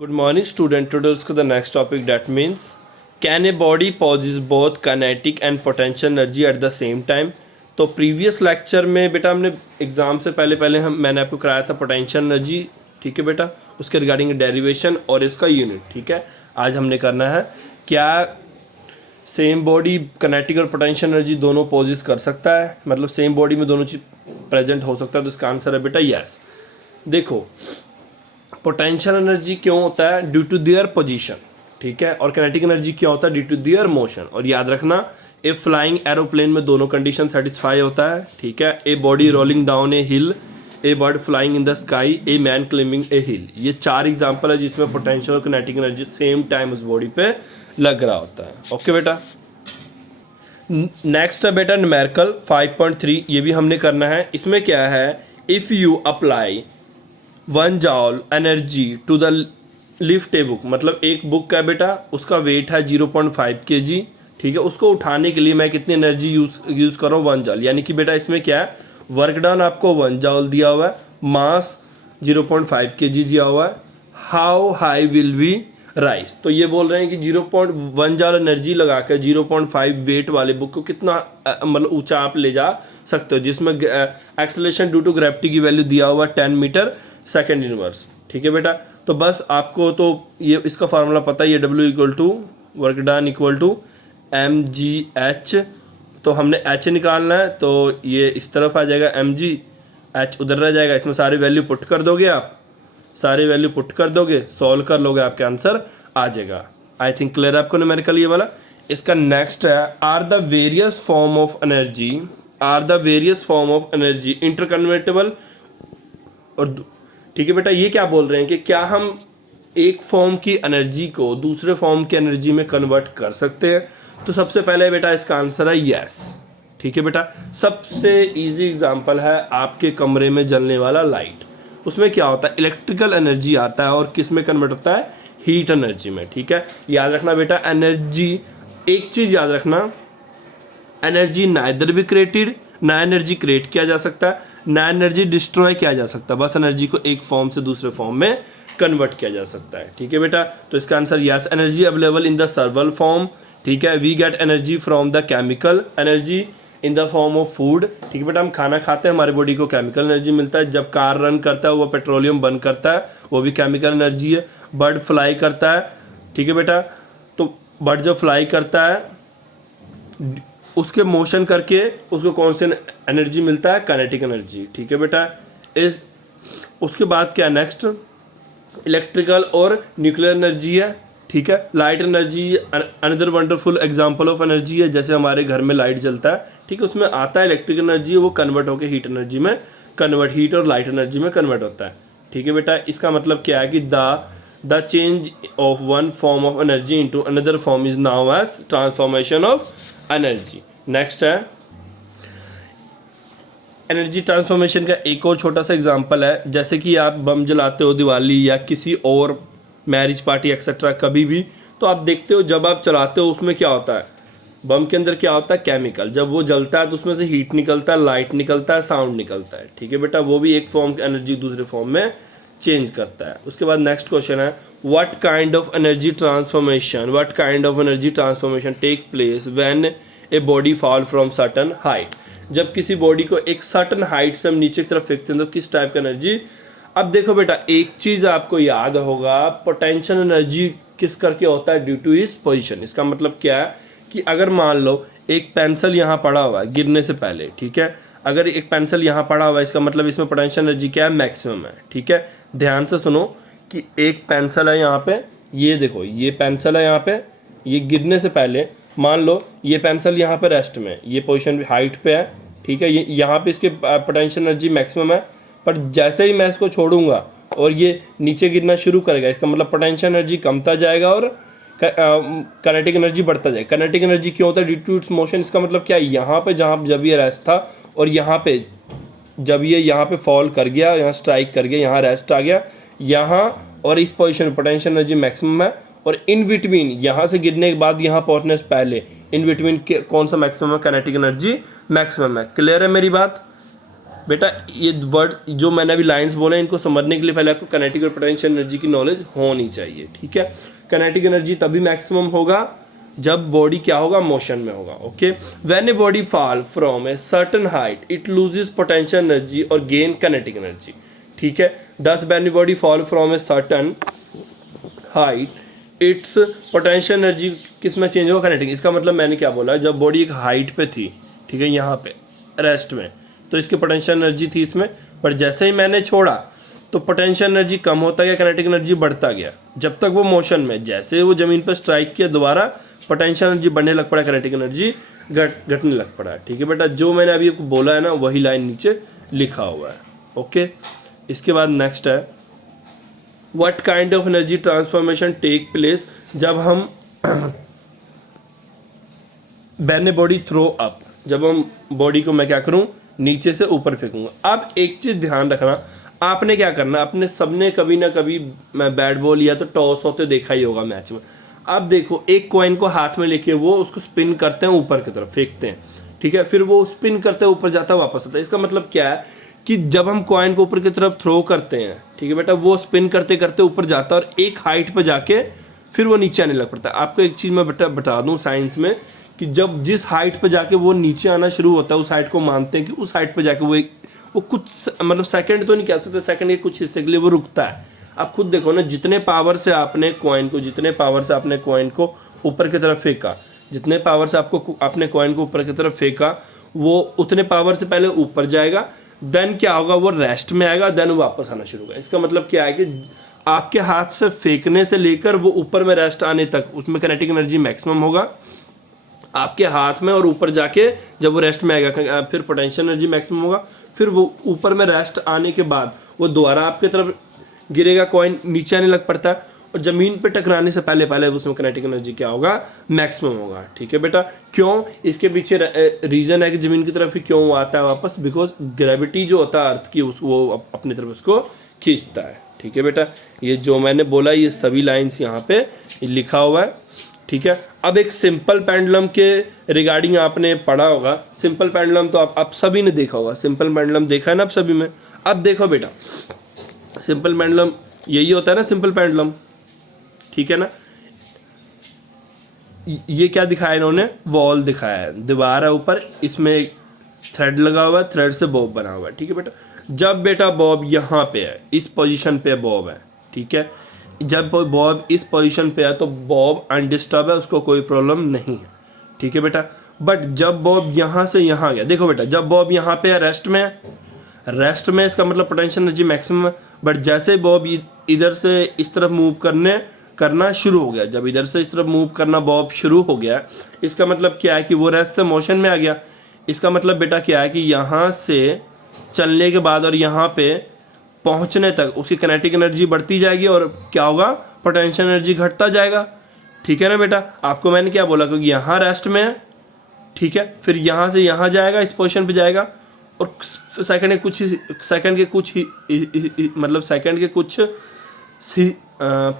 Good morning, student. Today is the next topic that means can a body possess both kinetic and potential energy at the same time. तो previous lecture में बेटा हमने exam से पहले मैंने आपको कराया था पोटेंशियल एनर्जी, ठीक है बेटा, उसके रिगार्डिंग डेरिवेशन और इसका यूनिट, ठीक है. आज हमने करना है क्या सेम बॉडी किनेटिक और पोटेंशियल एनर्जी दोनों पोजेस कर सकता है, मतलब सेम बॉडी में दोनों चीज़ प्रेजेंट हो सकता है. तो इसका आंसर है बेटा यस. देखो पोटेंशियल एनर्जी क्यों होता है? ड्यू टू देयर पोजीशन, ठीक है. और किनेटिक एनर्जी क्यों होता है? Due to their motion. और याद रखना ए फ्लाइंग एरोप्लेन में दोनों कंडीशन सेटिस्फाई होता है, ठीक है. A body rolling down a hill, a bird flying in the sky, a man climbing a hill. ये चार एग्जांपल है जिसमें पोटेंशियल और किनेटिक एनर्जी सेम टाइम उस बॉडी पे लग रहा होता है. ओके बेटा. नेक्स्ट है बेटा न्यूमेरिकल 5.3. ये भी हमने करना है. इसमें क्या है? If you apply 1 joule energy to the lift a book, मतलब एक बुक का बेटा उसका वेट है 0.5 kg, ठीक है. उसको उठाने के लिए मैं कितनी एनर्जी यूज़ कर रहा हूँ? 1 जॉल. यानी कि बेटा इसमें क्या है? वर्क डन आपको 1 जॉल दिया हुआ है, मास 0.5 kg दिया हुआ है. How high will we rise? तो ये बोल रहे हैं कि 0.1 जॉल एनर्जी लगा कर 0.5 वेट वाले बुक को कितना मतलब ऊंचा आप ले जा सकते हो, जिसमें एक्सेलरेशन ड्यू टू ग्रेविटी की वैल्यू दिया हुआ 10 मीटर सेकेंड इनवर्स, ठीक है बेटा. तो बस आपको तो ये इसका फार्मूला पता है, ये W equal to work done equal to mgh. तो हमने h निकालना है, तो ये इस तरफ आ जाएगा mg, h उधर रह जाएगा. इसमें सारी वैल्यू पुट कर दोगे आप, सारी वैल्यू पुट कर दोगे, सॉल्व कर लोगे, आपके आंसर आ जाएगा. आई थिंक क्लियर है आपको न्यूमेरिकल ये वाला. इसका नेक्स्ट है are the various form of energy interconvertible. और ठीक है बेटा, ये क्या बोल रहे हैं कि क्या हम एक फॉर्म की एनर्जी को दूसरे फॉर्म की एनर्जी में कन्वर्ट कर सकते हैं? तो सबसे पहले बेटा इसका आंसर है यस, ठीक है बेटा. सबसे इजी एग्जांपल है आपके कमरे में जलने वाला लाइट. उसमें क्या होता है? इलेक्ट्रिकल एनर्जी आता है और किस में कन्वर्ट होता है? हीट एनर्जी में, ठीक है. याद रखना बेटा एनर्जी, एक चीज़ याद रखना, एनर्जी नाइदर भी क्रिएटेड, ना एनर्जी क्रिएट किया जा सकता है, ना एनर्जी डिस्ट्रॉय किया जा सकता है. बस एनर्जी को एक फॉर्म से दूसरे फॉर्म में कन्वर्ट किया जा सकता है, ठीक है बेटा. तो इसका answer yes. Energy available in the several form, ठीक है. We get energy from the chemical energy in the form of food, ठीक है बेटा. हम खाना खाते हैं, हमारे बॉडी को केमिकल एनर्जी मिलता है. जब कार रन करता है वो पेट्रोलियम बर्न करता है, वो भी केमिकल एनर्जी है. बर्ड फ्लाई करता है, ठीक है बेटा. तो बर्ड जब फ्लाई करता है उसके मोशन करके उसको कौन सी एनर्जी मिलता है? काइनेटिक एनर्जी, ठीक है बेटा. इस उसके बाद क्या नेक्स्ट? इलेक्ट्रिकल और न्यूक्लियर एनर्जी है, ठीक है. Light energy another wonderful example of energy है. जैसे हमारे घर में लाइट जलता है, ठीक है, उसमें आता है इलेक्ट्रिक एनर्जी, वो कन्वर्ट होकर हीट एनर्जी में कन्वर्ट, हीट और लाइट एनर्जी में कन्वर्ट होता है, ठीक है बेटा. इसका मतलब क्या है कि the change of one form of energy into another form is known as transformation of energy. Next है एनर्जी ट्रांसफॉर्मेशन का एक और छोटा सा एग्जांपल है. जैसे कि आप बम जलाते हो दिवाली या किसी और मैरिज पार्टी एक्सेट्रा कभी भी, तो आप देखते हो जब आप चलाते हो उसमें क्या होता है? बम के अंदर क्या होता है? केमिकल. जब वो जलता है तो उसमें से हीट निकलता है, लाइट निकलता है, साउंड निकलता है, ठीक है बेटा. वो भी एक फॉर्म की एनर्जी दूसरे फॉर्म में चेंज करता है. उसके बाद नेक्स्ट क्वेश्चन है what kind of energy transformation take place when a body fall from certain height. जब किसी बॉडी को एक सर्टन हाइट से हम नीचे की तरफ फेंकते हैं तो किस टाइप का एनर्जी? अब देखो बेटा एक चीज़ आपको याद होगा, पोटेंशियल एनर्जी किस करके होता है? Due to its position. इसका मतलब क्या है कि अगर मान लो एक पेंसिल यहाँ पड़ा हुआ है गिरने से पहले, ठीक है. अगर एक पेंसिल यहाँ पड़ा हुआ है, इसका मतलब इसमें पोटेंशियल एनर्जी क्या है? मैक्सिमम है, ठीक है. ध्यान से सुनो कि एक पेंसिल है यहाँ पे, ये देखो ये पेंसिल है यहाँ पे, ये गिरने से पहले मान लो ये पेंसिल यहाँ पे रेस्ट में, ये पोजीशन हाइट पे है, ठीक है. ये यहाँ पे इसके पोटेंशियल एनर्जी मैक्सिमम है. पर जैसे ही मैं इसको छोड़ूंगा और ये नीचे गिरना शुरू करेगा, इसका मतलब पोटेंशियल एनर्जी कमता जाएगा और काइनेटिक एनर्जी बढ़ता जाएगा. काइनेटिक एनर्जी क्यों होता है? Due to its motion. इसका मतलब क्या है? यहाँ पे जहाँ जब ये रेस्ट था और यहाँ पे जब ये यहाँ पे फॉल कर गया, यहाँ स्ट्राइक कर गया, यहाँ रेस्ट आ गया, यहाँ और इस पोजीशन में पोटेंशियल एनर्जी मैक्सिमम है. और इन बिटवीन यहाँ से गिरने के बाद यहाँ पहुँचने से पहले इन बिटवीन कौन सा मैक्सिमम है? काइनेटिक एनर्जी मैक्सिमम है. क्लियर है मेरी बात? बेटा ये वर्ड जो मैंने अभी लाइंस बोले इनको समझने के लिए पहले आपको काइनेटिक और पोटेंशियल एनर्जी की नॉलेज होनी चाहिए, ठीक है। काइनेटिक एनर्जी तभी मैक्सिमम होगा जब बॉडी क्या होगा, मोशन में होगा, okay. When a body fall from a certain height it loses potential energy और गेन काइनेटिक एनर्जी, ठीक है। दस when a body fall from a certain height it's potential energy किस में चेंज होगा, काइनेटिक। इसका मतलब मैंने क्या बोला, जब बॉडी एक हाइट पे थी, ठीक है, यहाँ पे रेस्ट में, तो इसकी पोटेंशियल एनर्जी थी इसमें, पर जैसे ही मैंने छोड़ा तो पोटेंशियल एनर्जी कम होता गया, काइनेटिक एनर्जी बढ़ता गया जब तक वो मोशन में। जैसे वो जमीन पर स्ट्राइक किया दोबारा पोटेंशियल एनर्जी बढ़ने लग पड़ा, काइनेटिक एनर्जी घटने लग पड़ा, ठीक है बेटा। जो मैंने अभी आपको बोला है ना वही लाइन नीचे लिखा हुआ है, ओके। इसके बाद नेक्स्ट है what kind of energy transformation take place जब हम बैन बॉडी थ्रो अप, जब हम बॉडी को मैं क्या करूं, नीचे से ऊपर फेंकूंगा। अब एक चीज ध्यान रखना, आपने क्या करना, आपने सबने कभी ना कभी बैट बॉल या तो टॉस होते देखा ही होगा मैच में। अब देखो एक कॉइन को हाथ में लेके वो उसको स्पिन करते हैं, ऊपर की तरफ फेंकते हैं, ठीक है, फिर वो स्पिन करते हैं ऊपर जाता है वापस आता है। इसका मतलब क्या है कि जब हम कॉइन को ऊपर की तरफ थ्रो करते हैं, ठीक है बेटा, वो स्पिन करते करते ऊपर जाता है और एक हाइट पर जाके फिर वो नीचे आने लग पड़ता है। आपको एक चीज़ मैं बेटा बता दूं साइंस में कि जब जिस हाइट पर जाके वो नीचे आना शुरू होता है उस हाइट को मानते हैं कि उस हाइट पर जाके वो कुछ मतलब सेकंड तो नहीं कह सकते, सेकंड के कुछ हिस्से के लिए वो रुकता है। आप खुद देखो ना, जितने पावर से आपने कॉइन को ऊपर की तरफ फेंका, जितने पावर से आपने कॉइन को ऊपर की तरफ फेंका, वो उतने पावर से पहले ऊपर जाएगा, देन क्या होगा, वो रेस्ट में आएगा, देन वापस आना शुरू होगा। इसका मतलब क्या है कि आपके हाथ से फेंकने से लेकर वो ऊपर में रेस्ट आने तक उसमें काइनेटिक एनर्जी मैक्सिमम होगा आपके हाथ में, और ऊपर जाके जब वो रेस्ट में आएगा फिर पोटेंशियल एनर्जी मैक्सिमम होगा। फिर वो ऊपर में रेस्ट आने के बाद वो दोबारा आपकी तरफ गिरेगा, कॉइन नीचे आने लग पड़ता है, और जमीन पे टकराने से पहले पहले उसमें काइनेटिक एनर्जी क्या होगा, मैक्सिमम होगा, ठीक है बेटा। क्यों, इसके पीछे रीजन है कि जमीन की तरफ ही क्यों आता है वापस, बिकॉज ग्रेविटी जो होता है अर्थ की वो अपनी तरफ उसको खींचता है, ठीक है बेटा। ये जो मैंने बोला ये सभी लाइन्स यहाँ पे लिखा हुआ है, ठीक है। अब एक सिंपल पेंडुलम के रिगार्डिंग आपने पढ़ा होगा, सिंपल पेंडुलम तो आप सभी ने देखा होगा, सिंपल पेंडुलम देखा है ना आप सभी में। अब देखो बेटा, सिंपल पेंडुलम यही होता है ना, सिंपल पेंडुलम, ठीक है ना। ये क्या दिखाया इन्होंने, वॉल दिखाया है, दीवार है ऊपर, इसमें थ्रेड लगा हुआ है, थ्रेड से बॉब बना हुआ है, ठीक है बेटा। जब बेटा बॉब यहाँ पे है, इस पोजीशन पे बॉब है, ठीक है, जब बॉब इस पोजीशन पे है तो बॉब अनडिस्टर्ब है, उसको कोई प्रॉब्लम नहीं है, ठीक है बेटा। बट जब बॉब यहाँ से यहाँ गया, देखो बेटा, जब बॉब यहाँ पे है, रेस्ट में है, रेस्ट में, इसका मतलब पोटेंशियल एनर्जी मैक्सिमम है। बट जैसे बॉब इधर से इस तरफ मूव करना शुरू हो गया, जब इधर से इस तरफ मूव करना बॉब शुरू हो गया, इसका मतलब क्या है कि वो रेस्ट से मोशन में आ गया। इसका मतलब बेटा क्या है कि यहाँ से चलने के बाद और यहाँ पे पहुँचने तक उसकी काइनेटिक एनर्जी बढ़ती जाएगी और क्या होगा, पोटेंशियल एनर्जी घटता जाएगा, ठीक है ना बेटा। आपको मैंने क्या बोला, क्योंकि यहाँ रेस्ट में है, ठीक है, फिर यहाँ से यहाँ जाएगा, इस पोजीशन पे जाएगा, और सेकंड के कुछ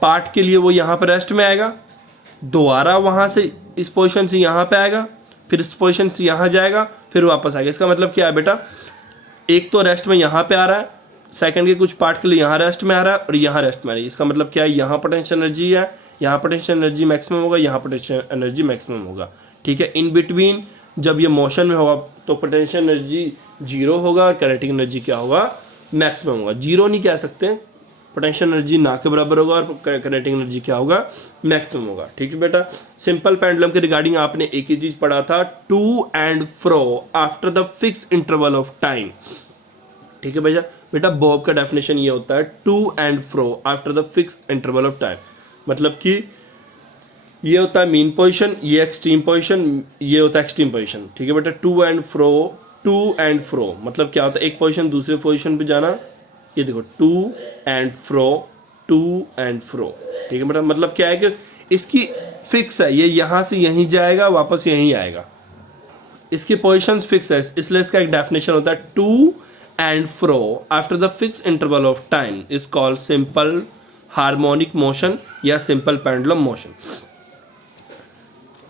पार्ट के लिए वो यहाँ पर रेस्ट में आएगा, दोबारा वहाँ से इस पोजीशन से यहाँ पे आएगा, फिर इस पोजीशन से यहाँ जाएगा, फिर वापस आएगा। इसका मतलब क्या है बेटा, एक तो रेस्ट में यहाँ पे आ रहा है, सेकंड के कुछ पार्ट के लिए यहाँ रेस्ट में आ रहा है और यहाँ रेस्ट में आ रही है। इसका मतलब क्या है, यहाँ पोटेंशियल एनर्जी है, यहाँ पोटेंशियल एनर्जी मैक्सिमम होगा, यहाँ पोटेंशियल एनर्जी मैक्सिमम होगा, ठीक है। इन बिटवीन जब ये मोशन में होगा तो पोटेंशियल एनर्जी जीरो होगा और काइनेटिक एनर्जी क्या होगा, मैक्सिमम होगा। जीरो नहीं कह सकते, पोटेंशियल एनर्जी ना के बराबर होगा और काइनेटिक एनर्जी क्या होगा, मैक्सिमम होगा, ठीक है बेटा। सिंपल पेंडुलम के रिगार्डिंग आपने एक ही चीज पढ़ा था, to and fro after the fix interval of time, ठीक है भैया। बेटा बॉब का डेफिनेशन ये होता है, to and fro after the fix interval of time, मतलब कि ये होता है मीन पोजीशन, ये एक्सट्रीम पोजीशन, ये होता है एक्सट्रीम पोजीशन, ठीक है बेटा। टू एंड फ्रो मतलब क्या होता है, एक पोजीशन दूसरे पोजीशन पे जाना, ये देखो टू एंड फ्रो, ठीक है बेटा। मतलब क्या है कि इसकी फिक्स है, ये यहाँ से यहीं जाएगा, वापस यहीं आएगा, इसकी पोजीशंस फिक्स है, इसलिए इसका एक डेफिनेशन होता है, to and fro after the fix interval of time is called simple harmonic motion या सिंपल पेंडुलम मोशन,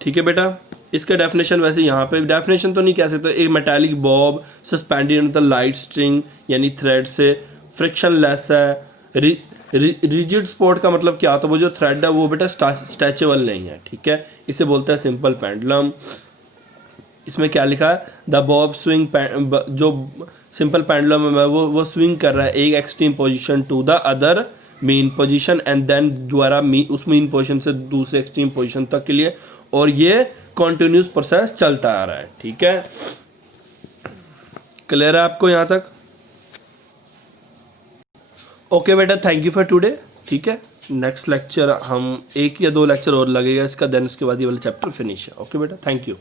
ठीक है बेटा। इसका डेफिनेशन वैसे यहाँ पे डेफिनेशन तो नहीं कह सकते, एक metallic Bob suspended in the light string यानी थ्रेड से, फ्रिक्शन लेस है। रिजिड स्पोर्ट का मतलब क्या होता है, वो जो थ्रेड है वो बेटा स्ट्रेचेबल नहीं है, ठीक है, इसे बोलते हैं सिंपल पेंडुलम। इसमें क्या लिखा है, द बॉब स्विंग, जो सिंपल पेंडुलम है वो स्विंग कर रहा है एक extreme position to the other mean position and then द्वारा उस मीन पोजीशन से दूसरे एक्सट्रीम पोजीशन तक के लिए, और ये कॉन्टिन्यूस प्रोसेस चलता आ रहा है, ठीक है। क्लियर है आपको यहाँ तक? ओके बेटा, थैंक यू फॉर टुडे, ठीक है। नेक्स्ट लेक्चर हम 1 या 2 लेक्चर और लगेगा इसका, देन उसके बाद ये वाला चैप्टर फिनिश है। ओके बेटा, थैंक यू।